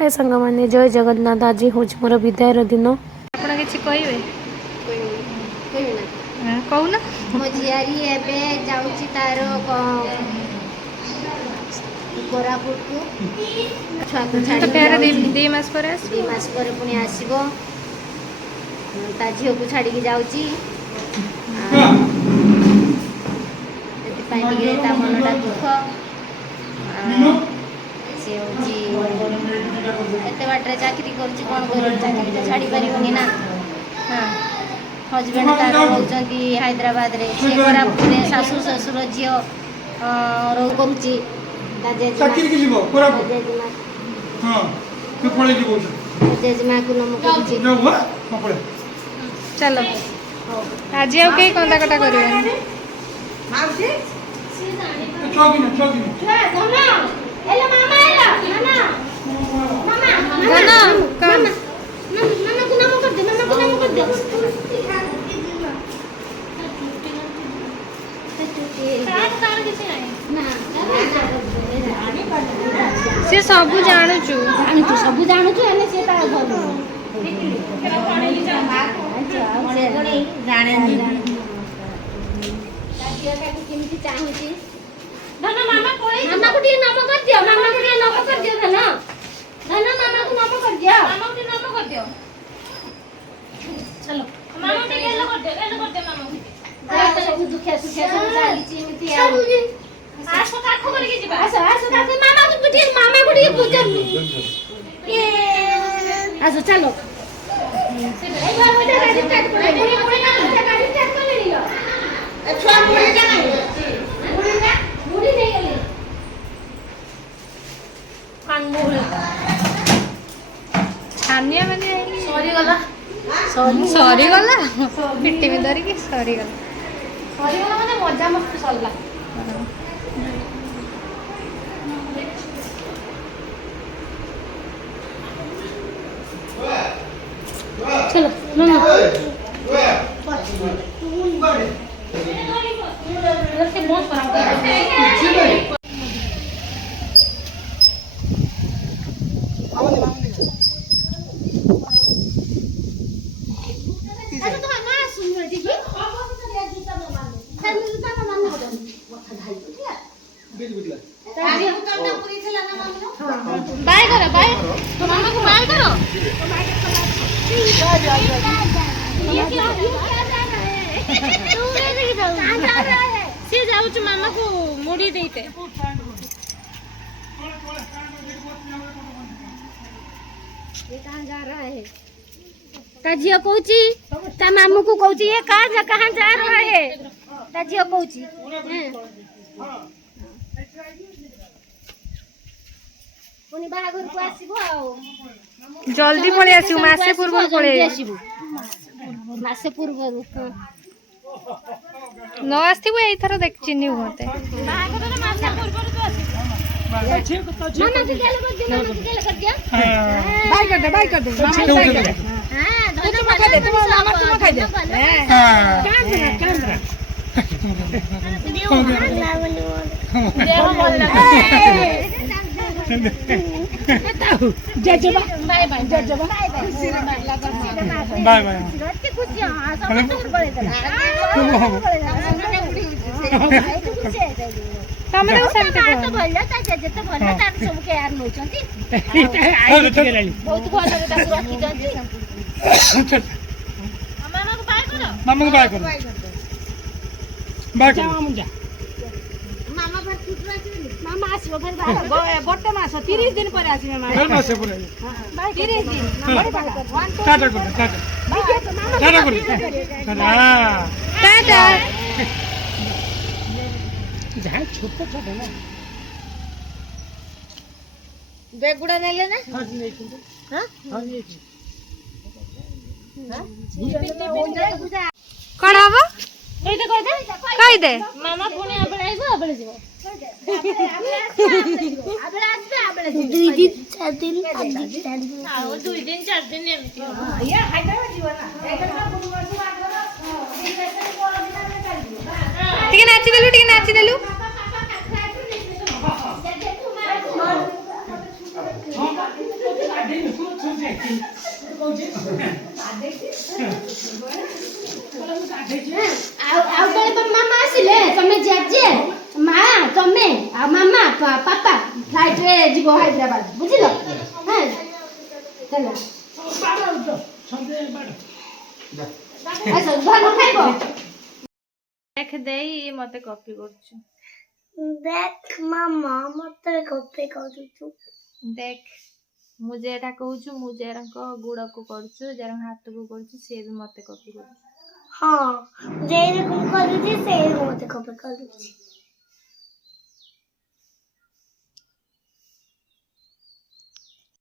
हाय सांग मैंने जय जगन्नाथ। आज हूँ मोर विदायर दिन। ଆପଣ କିଛି କହିବେ? କହୁନ। ମୋ ଝିଆରୀ ଏବେ ଯାଉଛି ତାର କୋରାପୁଟକୁ ଛୁଆକୁ ଛାଡ଼ି ଫେର ଯାଉଛି। 2 ମାସ ପରେ ଆସିବ। 2 ମାସ ପରେ ପୁଣି ଆସିବ। ତା ଝିଅକୁ ଛାଡ଼ିକି ଯାଉଛି। ସେଥିପାଇଁ ଟିକେ ତା ମନଟା ଦୁଃଖ। ସେ ହେଉଛି ଏତେ ବାଟରେ ଚାକିରି କରୁଛି, କ'ଣ କରିବ? ଚାକିରି ତ ଛାଡ଼ି ପାରିବନି ନା। ହଜବେଣ୍ଡ ତାର ରହୁଛନ୍ତି ହାଇଦ୍ରାବାଦରେ, ସେ କୋରାପୁଟରେ ଶାଶୁ ଶ୍ୱଶୁର ଝିଅ କରୁଛି। ଜେଜେମାକୁ ନମ କରୁଛି। ଚାଲ ଆଜି ଆଉ କେହି କନ୍ଦା କଟା କରିବେନି। ସେ ସବୁ ଜାଣୁଛୁ ସବୁ ଜାଣୁଛୁ ହେଲେ ସେ ତା ଭଲ ଜାଣେନି। କେମିତି ଚାହୁଁଛି ମାମାକୁ ଟିକେ ନମ କରିଦିଅ। ମାମାକୁ ଟିକେ ନମ କରିଦିଅ। ଧନ ଧନ ମାମାକୁ ନମ କରିଦିଅ। ମାମାକୁ ଟିକେ ନମ କରିଦିଅ। ଚलो ମାମା ଟିକେ ଏଲ କରିଦିଅ। ଏଲ କରିଦିଅ ମାମାକୁ। ସବୁ ଦୁଃଖେ ସୁଖେ ସବୁ ଚାଲିଛି ଏମିତି ଆଉ। ଆସ କାଖ କରିକି ଯିବା। ଆସ ଆସ ମାମାକୁ ଟିକେ ପୂଜା। ଆସ ଚାલો। ଛାନିଆ ମାନେ ସରିଗଲା ପିଟିମି ଧରିକି ସରିଗଲା ମାନେ ମଜା ମସ୍ତି ସରିଲା। चलो मामा बाय करो बाय तो मामा को बाय करो। सी जाऊँ मामा को मुड़ी देते। ये कहाँ जा रहा है? ता झियो कहूची ता मामू को कहूची ये कहाँ जा रहा है? ता झियो कहूची पुनी बाहाघर को आसीबो आउ जल्दी पळे आसीबो। मासे पूर्व पळे आसीबो। मासे पूर्व न आस्थिबो एई थरो देख चिन्नी होते। बाहाघर रे मासे पूर्व तो आसीबो। मामा की गेल कर दे। मामा की गेल कर दिया। बाय कर दे मामा बाय कर दे। हां धोनी मका दे तुम मामा तुम खाइ दे। हां कैमरा देव बोल लगा। जजबा बाय बाय जजबा बाय बाय बाय बाय रत्ती खुशी हां सब दूर बळे तमे तो सेमते तो भल्ला ता जजे तो भल्ला ता सब के यार नोचंती बहुत भल्ला रे ता रखी जंती। मामा को बाय करो। मामा को बाय करो। बाय करो मामा जा। मामा पर छुटरा मामा आसीबो फिर बट्टे मास 30 दिन पर आसीबे मामा। फिर मासे पूरा बाय 30 दिन बड़े बात टाटा कर टाटा टाटा कर टाटा जाए छोटे छोटे ना बेगुड़ा नेले ना। हां नहीं हां हां नहीं कोन हबो कहि दे मामा पुणी आबळे आइबो आबळे जीवो। आबळे आसबे आबळे 2 दिन 4 दिन 2 दिन 4 दिन एमती हो। या हैदराबाद जीवो ना हैदराबाद बुधवार से आगलो टिके नाची देलु ମାମା ଆସିଲେ ତମେ ଜେଜେ ମା ତମେ ଆଉ ମାମା ପାପା ଫ୍ଲାଇଟ୍ ରେ ଯିବ ହାଇଦ୍ରାବାଦ ବୁଝିଲ ହଁ ଚାଲ ଘର ଖାଇବ देख देई मते कॉपी करछु देख मामा मते कॉपी करू देख मु जेटा कहूछु मु जेरंक गुड़ को करछु जेरंक हाथ को करछु से भी मते कॉपी करछु हाँ जे रकम करू से मते कॉपी करू